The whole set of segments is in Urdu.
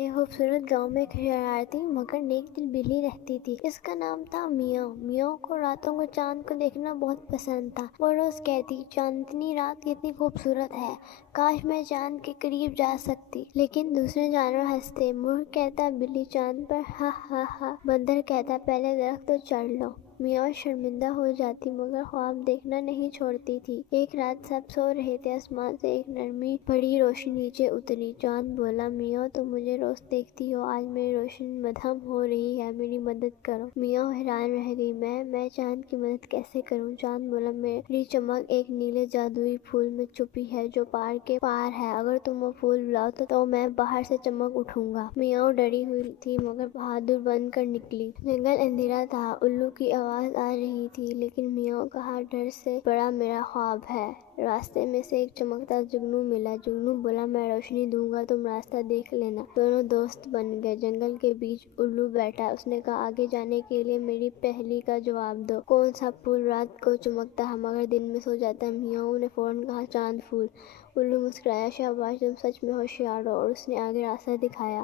ایک خوبصورت گاؤں میں ایک شرارتی مگر نیک دل بلی رہتی تھی۔ اس کا نام تھا میاؤں۔ میاؤں کو راتوں کو چاند کو دیکھنا بہت پسند تھا۔ وہ روز کہتی، چاندنی رات کتنی خوبصورت ہے، کاش میں چاند کے قریب جا سکتی۔ لیکن دوسرے جانور ہنستے۔ مرغ کہتا بلی چاند پر ہا ہا ہا۔ بندر کہتا پہلے درخت تو چڑھ لو۔ میاؤں شرمندہ ہو جاتی مگر خواب دیکھنا نہیں چھوڑتی تھی۔ ایک رات سب سو رہے تھے، آسمان سے ایک نرمی بڑی روشنی نیچے اتری۔ چاند بولا، میاؤں تم مجھے روز دیکھتی ہو، آج میری روشنی مدھم ہو رہی ہے، میری مدد کرو۔ میاؤں حیران رہ گئی، میں چاند کی مدد کیسے کروں؟ چاند بولا، میری چمک ایک نیلے جادوئی پھول میں چھپی ہے جو پہاڑ کے پار ہے، اگر تم وہ پھول بلاؤ تو میں باہر سے چمک اٹھوں گا۔ میاؤں ڈری ہوئی تھی مگر بہادر بن کر نکلی۔ جنگل اندھیرا تھا، الو کی آواز آ رہی تھی، لیکن میاؤں کہا ڈر سے بڑا میرا خواب ہے۔ راستے میں سے ایک چمکتا جگنو ملا۔ جگنو بولا، میں روشنی دوں گا، تم راستہ دیکھ لینا۔ دونوں دوست بن گئے۔ جنگل کے بیچ الو بیٹھا، اس نے کہا آگے جانے کے لیے میری پہلی کا جواب دو۔ کون سا پھول رات کو چمکتا ہے مگر دن میں سو جاتا ہے؟ میاؤں نے فوراً کہا چاند پھول۔ الو مسکرایا، شاباش تم سچ میں ہوشیار ہو، اور اس نے آگے راستہ دکھایا۔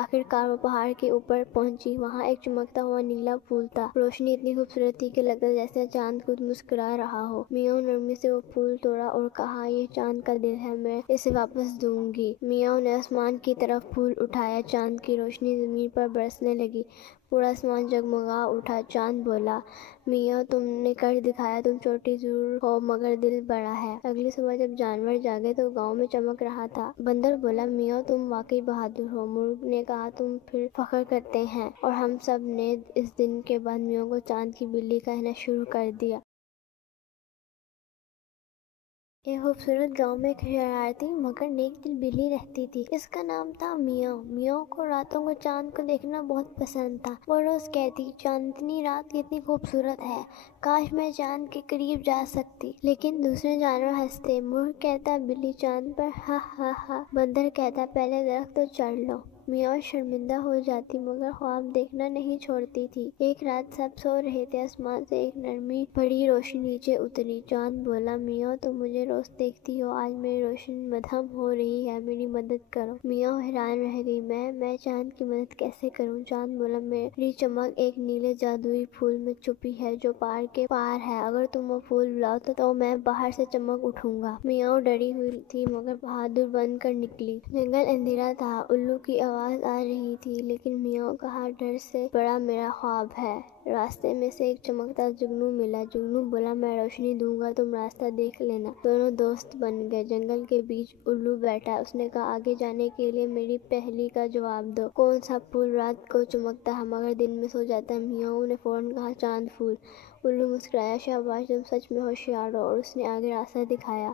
آخر کار وہ پہاڑ کے اوپر پہنچی، وہاں ایک چمکتا ہوا نیلا پھول تھا۔ روشنی اتنی خوبصورت تھی کہ لگتا جیسے چاند خود مسکرا رہا ہو۔ میاؤں نرمی سے وہ پھول توڑا اور کہا یہ چاند کا دل ہے، میں اسے واپس دوں گی۔ میاؤں نے آسمان کی طرف پھول اٹھایا، چاند کی روشنی زمین پر برسنے لگی، پورا آسمان جگمگا اٹھا۔ چاند بولا، میاؤں تم نے کر دکھایا، تم چھوٹی ضرور ہو مگر دل بڑا ہے۔ اگلی صبح جب جانور جاگے تو گاؤں میں چمک رہا تھا۔ بندر بولا، میاؤں تم واقعی بہادر ہو۔ مرغ نے کہا تم پھر فخر کرتے ہیں، اور ہم سب نے اس دن کے بعد میاؤں کو چاند کی بلی کہنا شروع کر دیا۔ ایک خوبصورت گاؤں میں ایک شرارتی مگر نیک دل بلی رہتی تھی۔ اس کا نام تھا میاؤں۔ میاؤں کو راتوں کو چاند کو دیکھنا بہت پسند تھا۔ وہ روز کہتی، چاندنی رات کتنی خوبصورت ہے، کاش میں چاند کے قریب جا سکتی۔ لیکن دوسرے جانور ہنستے۔ مرغ کہتا بلی چاند پر ہا ہا ہا۔ بندر کہتا پہلے درخت تو چڑھ لو۔ میاؤں شرمندہ ہو جاتی مگر خواب دیکھنا نہیں چھوڑتی تھی۔ ایک رات سب سو رہے تھے، آسمان سے ایک نرمی بڑی روشنی نیچے اتری۔ چاند بولا، میاؤں تم مجھے روز دیکھتی ہو، آج میری روشنی مدھم ہو رہی ہے، میری مدد کرو۔ میاؤں حیران رہ گئی، میں چاند کی مدد کیسے کروں؟ چاند بولا، میری چمک ایک نیلے جادوئی پھول میں چھپی ہے جو پہاڑ کے پار ہے، اگر تم وہ پھول بلاؤ تو میں باہر سے چمک اٹھوں گا۔ میاؤں ڈری ہوئی تھی مگر بہادر بن کر نکلی۔ جنگل اندھیرا تھا، الو کی آواز آ رہی تھی، لیکن میاؤں کہا ڈر سے بڑا میرا خواب ہے۔ راستے میں سے ایک چمکتا جگنو ملا۔ جگنو بولا، میں روشنی دوں گا، تم راستہ دیکھ لینا۔ دونوں دوست بن گئے۔ جنگل کے بیچ الو بیٹھا، اس نے کہا آگے جانے کے لیے میری پہلی کا جواب دو۔ کون سا پھول رات کو چمکتا ہے مگر دن میں سو جاتا ہے؟ میاؤں نے فوراً کہا چاند پھول۔ الو مسکرایا، شاباش تم سچ میں ہوشیار ہو، اور اس نے آگے راستہ دکھایا۔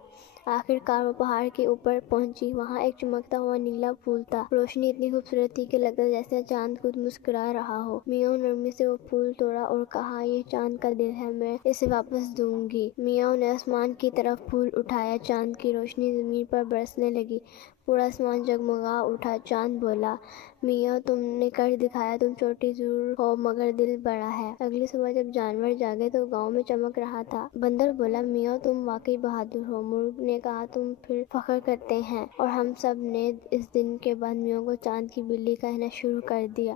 آخر کار وہ پہاڑ کے اوپر پہنچی، وہاں ایک چمکتا ہوا نیلا پھول تھا۔ روشنی اتنی خوبصورت تھی کہ لگتا جیسے چاند خود مسکرا رہا ہو۔ میاؤں نرمی سے وہ پھول توڑا اور کہا یہ چاند کا دل ہے، میں اسے واپس دوں گی۔ میاؤں نے آسمان کی طرف پھول اٹھایا، چاند کی روشنی زمین پر برسنے لگی، پورا آسمان جگمگا اٹھا۔ چاند بولا، میاؤں تم نے کر دکھایا، تم چھوٹی ضرور ہو مگر دل بڑا ہے۔ اگلی صبح جب جانور جاگے تو گاؤں میں چمک رہا تھا۔ بندر بولا، میاؤں تم واقعی بہادر ہو۔ مرغ نے کہا تم پھر فخر کرتے ہیں، اور ہم سب نے اس دن کے بعد میاؤں کو چاند کی بلی کہنا شروع کر دیا۔